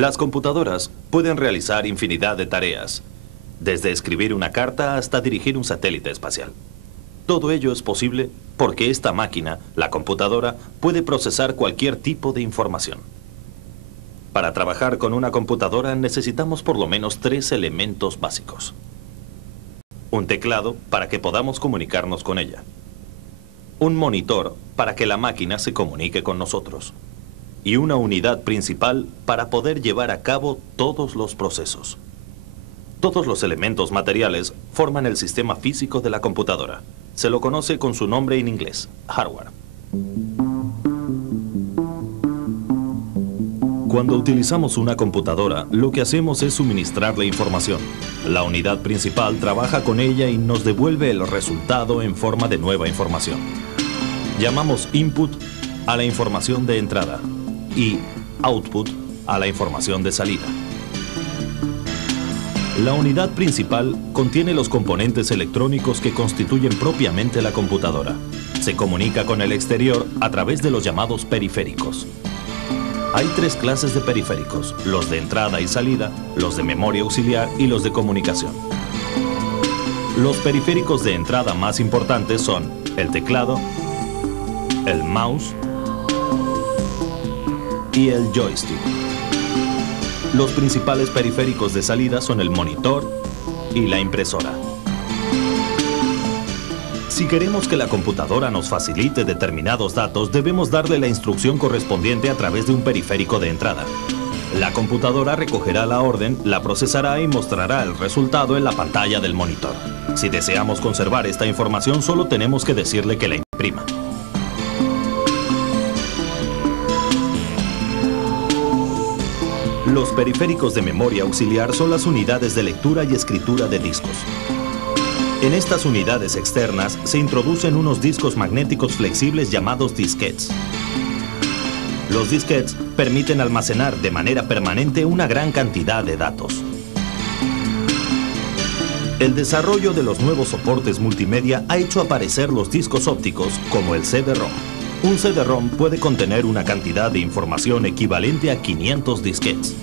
Las computadoras pueden realizar infinidad de tareas, desde escribir una carta hasta dirigir un satélite espacial. Todo ello es posible porque esta máquina, la computadora, puede procesar cualquier tipo de información. Para trabajar con una computadora necesitamos por lo menos 3 elementos básicos. Un teclado para que podamos comunicarnos con ella. Un monitor para que la máquina se comunique con nosotros. Y una unidad principal para poder llevar a cabo todos los procesos. Todos los elementos materiales forman el sistema físico de la computadora. Se lo conoce con su nombre en inglés, hardware. Cuando utilizamos una computadora, lo que hacemos es suministrarle información. La unidad principal trabaja con ella y nos devuelve el resultado en forma de nueva información. Llamamos input a la información de entrada y output a la información de salida. La unidad principal contiene los componentes electrónicos que constituyen propiamente la computadora. Se comunica con el exterior a través de los llamados periféricos. Hay 3 clases de periféricos, los de entrada y salida, los de memoria auxiliar y los de comunicación. Los periféricos de entrada más importantes son el teclado, el mouse y el joystick. Los principales periféricos de salida son el monitor y la impresora. Si queremos que la computadora nos facilite determinados datos, debemos darle la instrucción correspondiente a través de un periférico de entrada. La computadora recogerá la orden, la procesará y mostrará el resultado en la pantalla del monitor. Si deseamos conservar esta información, solo tenemos que decirle que la imprima. Los periféricos de memoria auxiliar son las unidades de lectura y escritura de discos. En estas unidades externas se introducen unos discos magnéticos flexibles llamados disquetes. Los disquetes permiten almacenar de manera permanente una gran cantidad de datos. El desarrollo de los nuevos soportes multimedia ha hecho aparecer los discos ópticos como el CD-ROM. Un CD-ROM puede contener una cantidad de información equivalente a 500 disquetes.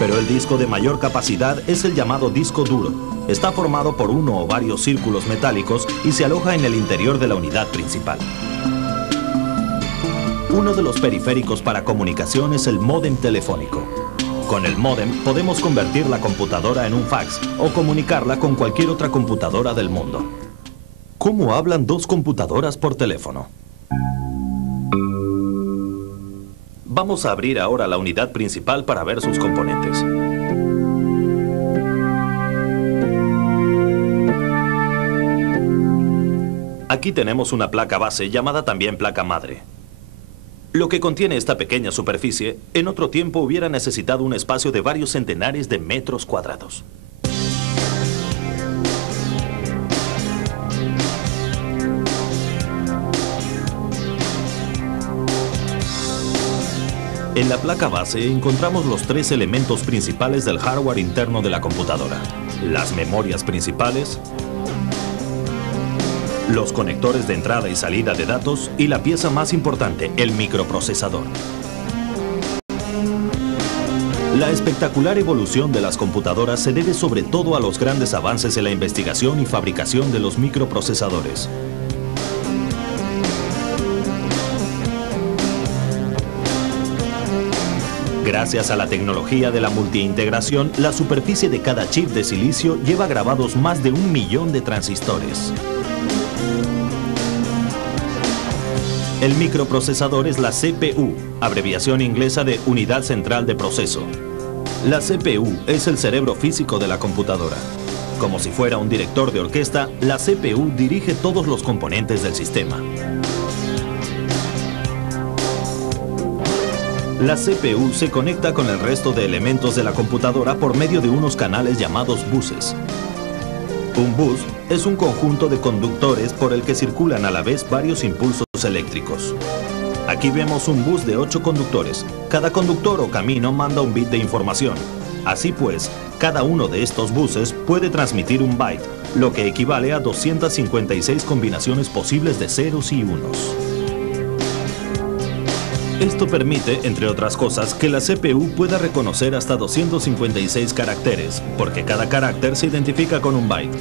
Pero el disco de mayor capacidad es el llamado disco duro. Está formado por uno o varios círculos metálicos y se aloja en el interior de la unidad principal. Uno de los periféricos para comunicación es el módem telefónico. Con el módem podemos convertir la computadora en un fax o comunicarla con cualquier otra computadora del mundo. ¿Cómo hablan 2 computadoras por teléfono? Vamos a abrir ahora la unidad principal para ver sus componentes. Aquí tenemos una placa base llamada también placa madre. Lo que contiene esta pequeña superficie, en otro tiempo hubiera necesitado un espacio de varios centenares de metros cuadrados. En la placa base encontramos los 3 elementos principales del hardware interno de la computadora: las memorias principales, los conectores de entrada y salida de datos y la pieza más importante, el microprocesador. La espectacular evolución de las computadoras se debe sobre todo a los grandes avances en la investigación y fabricación de los microprocesadores. Gracias a la tecnología de la multiintegración, la superficie de cada chip de silicio lleva grabados más de 1 millón de transistores. El microprocesador es la CPU, abreviación inglesa de Unidad Central de Proceso. La CPU es el cerebro físico de la computadora. Como si fuera un director de orquesta, la CPU dirige todos los componentes del sistema. La CPU se conecta con el resto de elementos de la computadora por medio de unos canales llamados buses. Un bus es un conjunto de conductores por el que circulan a la vez varios impulsos eléctricos. Aquí vemos un bus de 8 conductores. Cada conductor o camino manda un bit de información. Así pues, cada uno de estos buses puede transmitir un byte, lo que equivale a 256 combinaciones posibles de ceros y unos. Esto permite, entre otras cosas, que la CPU pueda reconocer hasta 256 caracteres, porque cada carácter se identifica con un byte.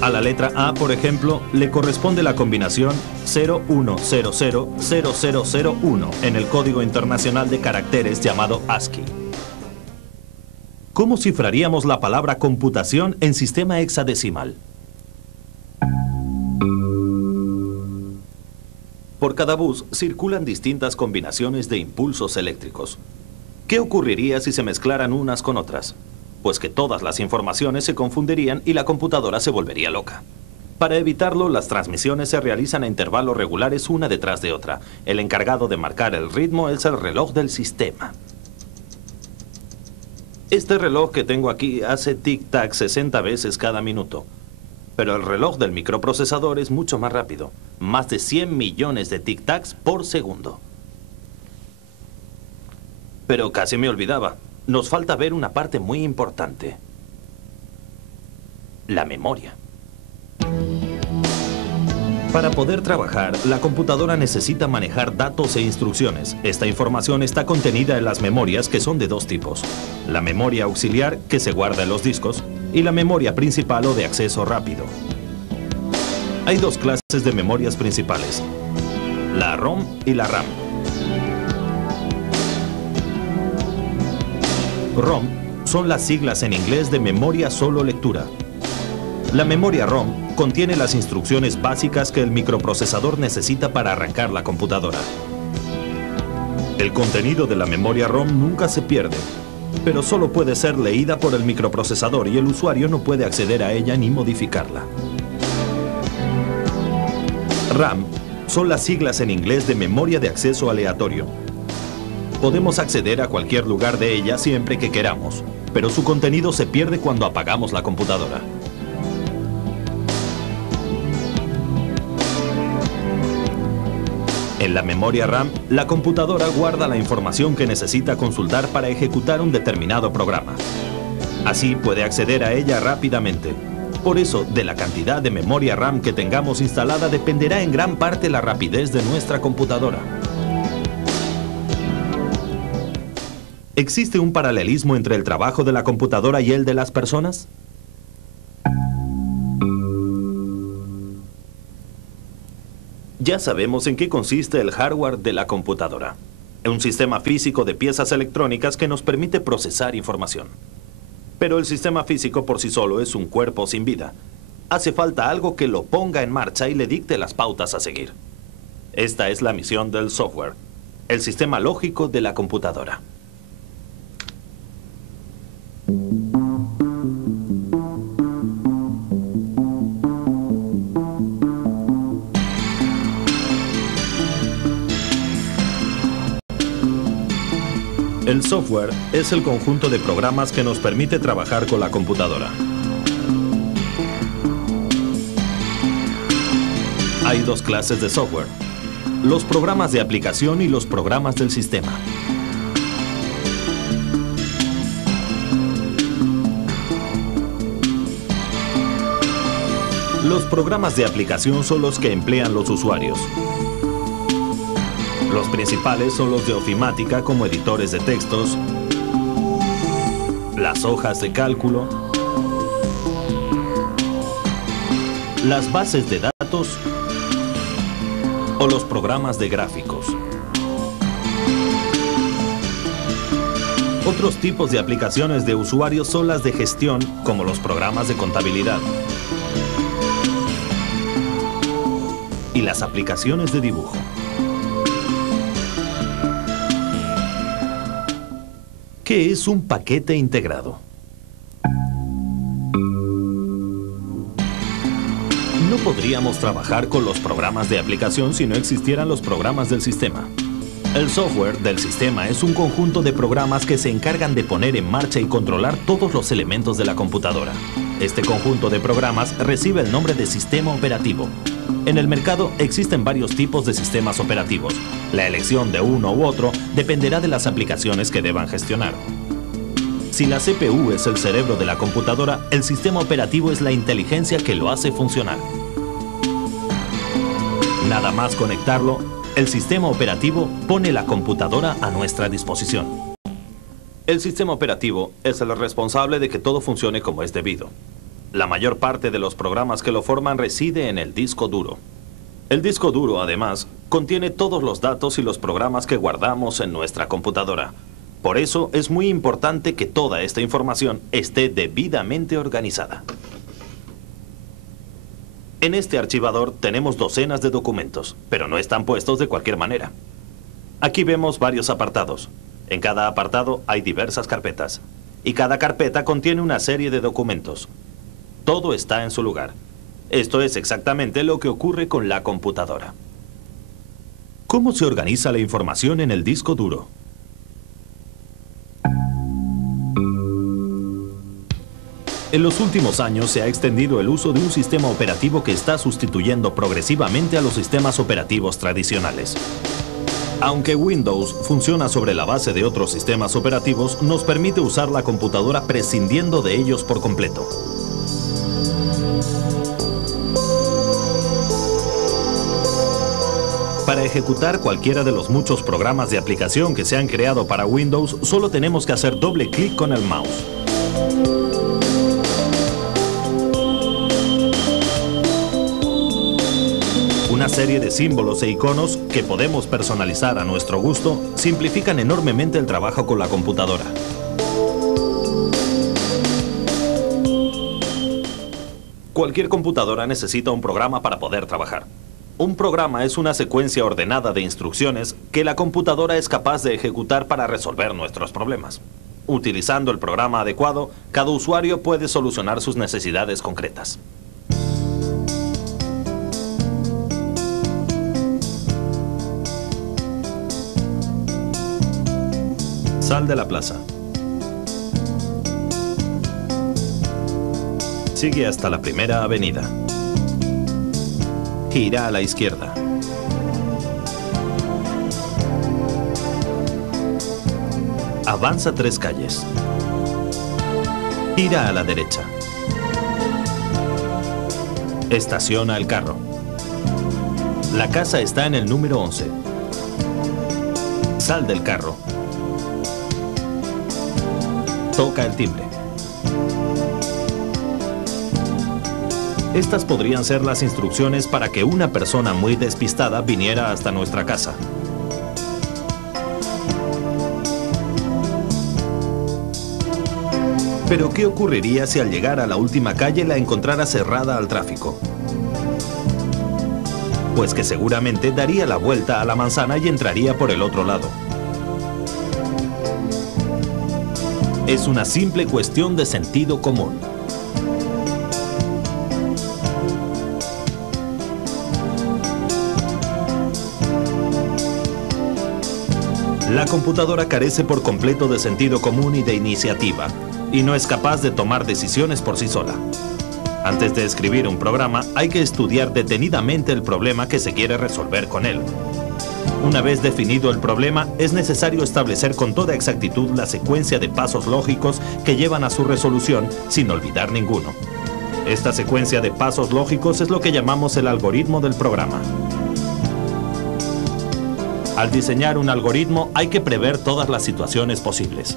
A la letra A, por ejemplo, le corresponde la combinación 01000001 en el Código Internacional de Caracteres llamado ASCII. ¿Cómo cifraríamos la palabra computación en sistema hexadecimal? Por cada bus circulan distintas combinaciones de impulsos eléctricos. ¿Qué ocurriría si se mezclaran unas con otras? Pues que todas las informaciones se confundirían y la computadora se volvería loca. Para evitarlo, las transmisiones se realizan a intervalos regulares una detrás de otra. El encargado de marcar el ritmo es el reloj del sistema. Este reloj que tengo aquí hace tic-tac 60 veces cada minuto. Pero el reloj del microprocesador es mucho más rápido. Más de 100 millones de tic-tacs por segundo. Pero casi me olvidaba. Nos falta ver una parte muy importante. La memoria. Para poder trabajar, la computadora necesita manejar datos e instrucciones. Esta información está contenida en las memorias, que son de dos tipos. La memoria auxiliar, que se guarda en los discos, y la memoria principal o de acceso rápido. Hay dos clases de memorias principales, la ROM y la RAM. ROM son las siglas en inglés de memoria solo lectura. La memoria ROM contiene las instrucciones básicas que el microprocesador necesita para arrancar la computadora. El contenido de la memoria ROM nunca se pierde, pero solo puede ser leída por el microprocesador y el usuario no puede acceder a ella ni modificarla. RAM son las siglas en inglés de memoria de acceso aleatorio. Podemos acceder a cualquier lugar de ella siempre que queramos, pero su contenido se pierde cuando apagamos la computadora. En la memoria RAM, la computadora guarda la información que necesita consultar para ejecutar un determinado programa. Así puede acceder a ella rápidamente. Por eso, de la cantidad de memoria RAM que tengamos instalada dependerá en gran parte la rapidez de nuestra computadora. ¿Existe un paralelismo entre el trabajo de la computadora y el de las personas? Ya sabemos en qué consiste el hardware de la computadora. Un sistema físico de piezas electrónicas que nos permite procesar información. Pero el sistema físico por sí solo es un cuerpo sin vida. Hace falta algo que lo ponga en marcha y le dicte las pautas a seguir. Esta es la misión del software, el sistema lógico de la computadora. El software es el conjunto de programas que nos permite trabajar con la computadora. Hay dos clases de software: los programas de aplicación y los programas del sistema. Los programas de aplicación son los que emplean los usuarios. Los principales son los de ofimática, como editores de textos, las hojas de cálculo, las bases de datos o los programas de gráficos. Otros tipos de aplicaciones de usuarios son las de gestión, como los programas de contabilidad, y las aplicaciones de dibujo. ¿Qué es un paquete integrado? No podríamos trabajar con los programas de aplicación si no existieran los programas del sistema. El software del sistema es un conjunto de programas que se encargan de poner en marcha y controlar todos los elementos de la computadora. Este conjunto de programas recibe el nombre de sistema operativo. En el mercado existen varios tipos de sistemas operativos. La elección de uno u otro dependerá de las aplicaciones que deban gestionar. Si la CPU es el cerebro de la computadora, el sistema operativo es la inteligencia que lo hace funcionar. Nada más conectarlo, El sistema operativo pone la computadora a nuestra disposición. El sistema operativo es el responsable de que todo funcione como es debido. La mayor parte de los programas que lo forman reside en el disco duro. El disco duro, además, contiene todos los datos y los programas que guardamos en nuestra computadora. Por eso es muy importante que toda esta información esté debidamente organizada. En este archivador tenemos docenas de documentos, pero no están puestos de cualquier manera. Aquí vemos varios apartados. En cada apartado hay diversas carpetas, y cada carpeta contiene una serie de documentos. Todo está en su lugar. Esto es exactamente lo que ocurre con la computadora. ¿Cómo se organiza la información en el disco duro? En los últimos años se ha extendido el uso de un sistema operativo que está sustituyendo progresivamente a los sistemas operativos tradicionales. Aunque Windows funciona sobre la base de otros sistemas operativos, nos permite usar la computadora prescindiendo de ellos por completo. Para ejecutar cualquiera de los muchos programas de aplicación que se han creado para Windows, solo tenemos que hacer doble clic con el mouse. Una serie de símbolos e iconos que podemos personalizar a nuestro gusto simplifican enormemente el trabajo con la computadora. Cualquier computadora necesita un programa para poder trabajar. Un programa es una secuencia ordenada de instrucciones que la computadora es capaz de ejecutar para resolver nuestros problemas. Utilizando el programa adecuado, cada usuario puede solucionar sus necesidades concretas. Sal de la plaza. Sigue hasta la primera avenida. Gira a la izquierda. Avanza 3 calles. Gira a la derecha. Estaciona el carro. La casa está en el número 11. Sal del carro. Toca el timbre. Estas podrían ser las instrucciones para que una persona muy despistada viniera hasta nuestra casa. Pero ¿qué ocurriría si al llegar a la última calle la encontrara cerrada al tráfico? Pues que seguramente daría la vuelta a la manzana y entraría por el otro lado. Es una simple cuestión de sentido común. La computadora carece por completo de sentido común y de iniciativa, y no es capaz de tomar decisiones por sí sola. Antes de escribir un programa, hay que estudiar detenidamente el problema que se quiere resolver con él. Una vez definido el problema, es necesario establecer con toda exactitud la secuencia de pasos lógicos que llevan a su resolución, sin olvidar ninguno. Esta secuencia de pasos lógicos es lo que llamamos el algoritmo del programa. Al diseñar un algoritmo hay que prever todas las situaciones posibles.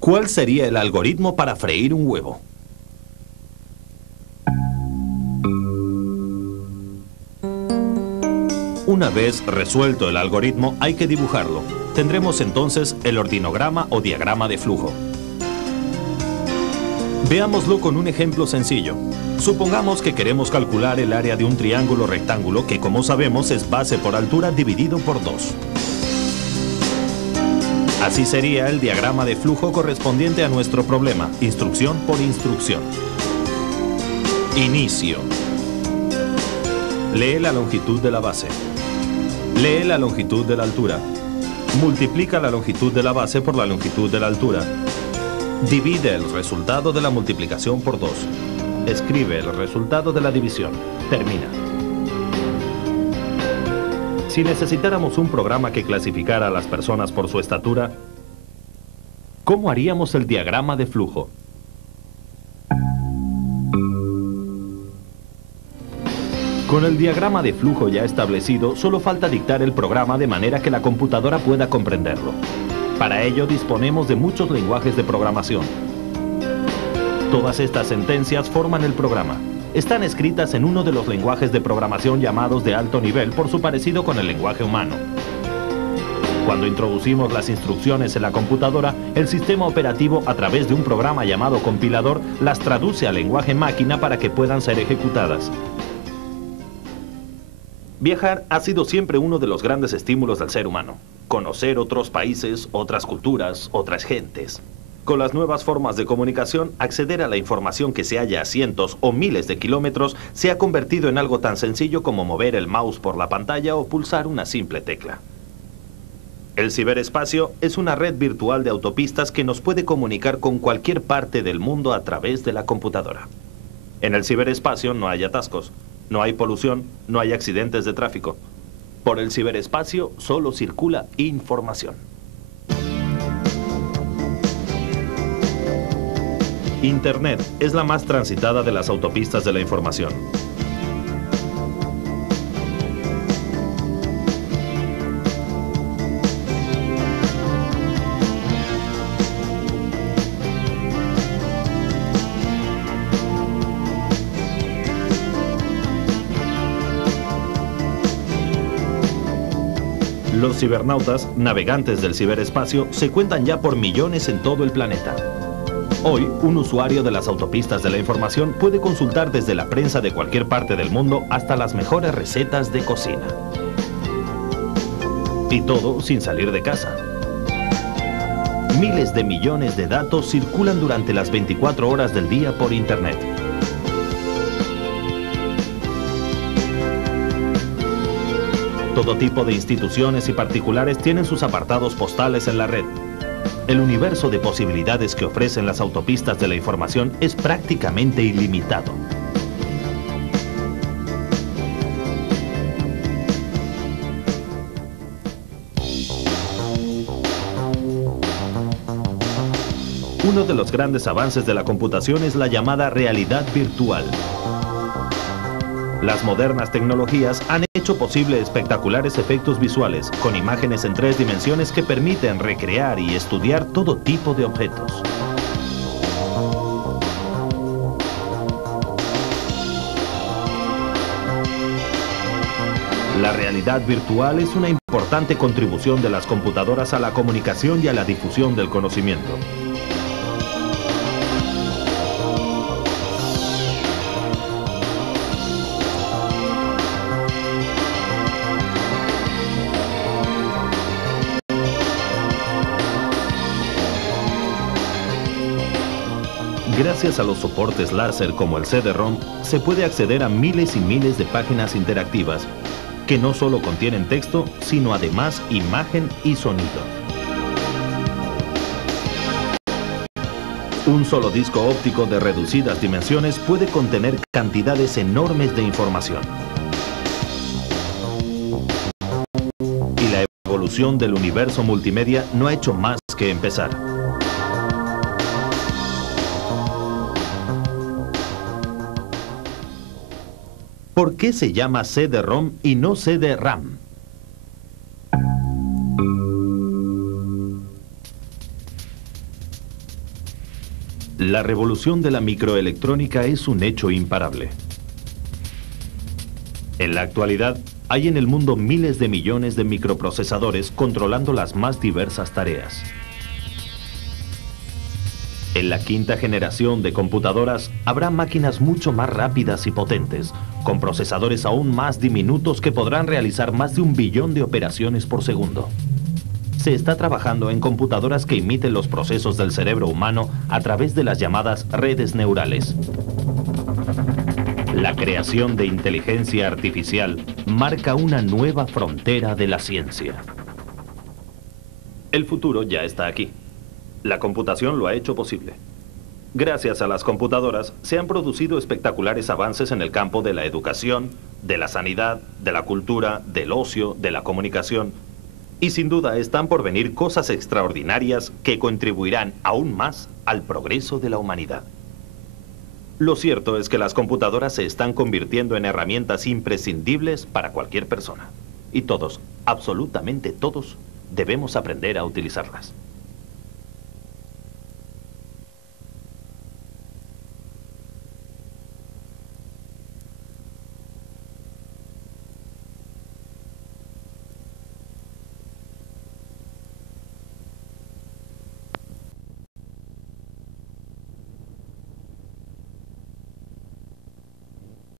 ¿Cuál sería el algoritmo para freír un huevo? Una vez resuelto el algoritmo, hay que dibujarlo. Tendremos entonces el ordinograma o diagrama de flujo. Veámoslo con un ejemplo sencillo. Supongamos que queremos calcular el área de un triángulo rectángulo que, como sabemos, es base por altura dividido por 2. Así sería el diagrama de flujo correspondiente a nuestro problema, instrucción por instrucción. Inicio. Lee la longitud de la base. Lee la longitud de la altura. Multiplica la longitud de la base por la longitud de la altura. Divide el resultado de la multiplicación por 2. Escribe el resultado de la división. Termina. Si necesitáramos un programa que clasificara a las personas por su estatura, ¿Cómo haríamos el diagrama de flujo? Con el diagrama de flujo ya establecido, solo falta dictar el programa de manera que la computadora pueda comprenderlo. Para ello disponemos de muchos lenguajes de programación. Todas estas sentencias forman el programa. Están escritas en uno de los lenguajes de programación llamados de alto nivel por su parecido con el lenguaje humano. Cuando introducimos las instrucciones en la computadora, el sistema operativo, a través de un programa llamado compilador, las traduce al lenguaje máquina para que puedan ser ejecutadas. Viajar ha sido siempre uno de los grandes estímulos del ser humano. Conocer otros países, otras culturas, otras gentes. Con las nuevas formas de comunicación, acceder a la información que se halla a cientos o miles de kilómetros se ha convertido en algo tan sencillo como mover el mouse por la pantalla o pulsar una simple tecla. El ciberespacio es una red virtual de autopistas que nos puede comunicar con cualquier parte del mundo a través de la computadora. En el ciberespacio no hay atascos, no hay polución, no hay accidentes de tráfico. Por el ciberespacio solo circula información. Internet es la más transitada de las autopistas de la información. Los cibernautas, navegantes del ciberespacio, se cuentan ya por millones en todo el planeta. Hoy, un usuario de las autopistas de la información puede consultar desde la prensa de cualquier parte del mundo hasta las mejores recetas de cocina. Y todo sin salir de casa. Miles de millones de datos circulan durante las 24 horas del día por Internet. Todo tipo de instituciones y particulares tienen sus apartados postales en la red. El universo de posibilidades que ofrecen las autopistas de la información es prácticamente ilimitado. Uno de los grandes avances de la computación es la llamada realidad virtual. Las modernas tecnologías han hecho posible espectaculares efectos visuales, con imágenes en 3 dimensiones que permiten recrear y estudiar todo tipo de objetos. La realidad virtual es una importante contribución de las computadoras a la comunicación y a la difusión del conocimiento. Gracias a los soportes láser como el CD-ROM, se puede acceder a miles y miles de páginas interactivas que no solo contienen texto, sino además imagen y sonido. Un solo disco óptico de reducidas dimensiones puede contener cantidades enormes de información. Y la evolución del universo multimedia no ha hecho más que empezar. ¿Por qué se llama CD-ROM y no CD-RAM? La revolución de la microelectrónica es un hecho imparable. En la actualidad, hay en el mundo miles de millones de microprocesadores controlando las más diversas tareas. En la quinta generación de computadoras habrá máquinas mucho más rápidas y potentes, con procesadores aún más diminutos que podrán realizar más de 1 billón de operaciones por segundo. Se está trabajando en computadoras que imiten los procesos del cerebro humano a través de las llamadas redes neurales. La creación de inteligencia artificial marca una nueva frontera de la ciencia. El futuro ya está aquí. La computación lo ha hecho posible. Gracias a las computadoras se han producido espectaculares avances en el campo de la educación, de la sanidad, de la cultura, del ocio, de la comunicación. Y sin duda están por venir cosas extraordinarias que contribuirán aún más al progreso de la humanidad. Lo cierto es que las computadoras se están convirtiendo en herramientas imprescindibles para cualquier persona. Y todos, absolutamente todos, debemos aprender a utilizarlas.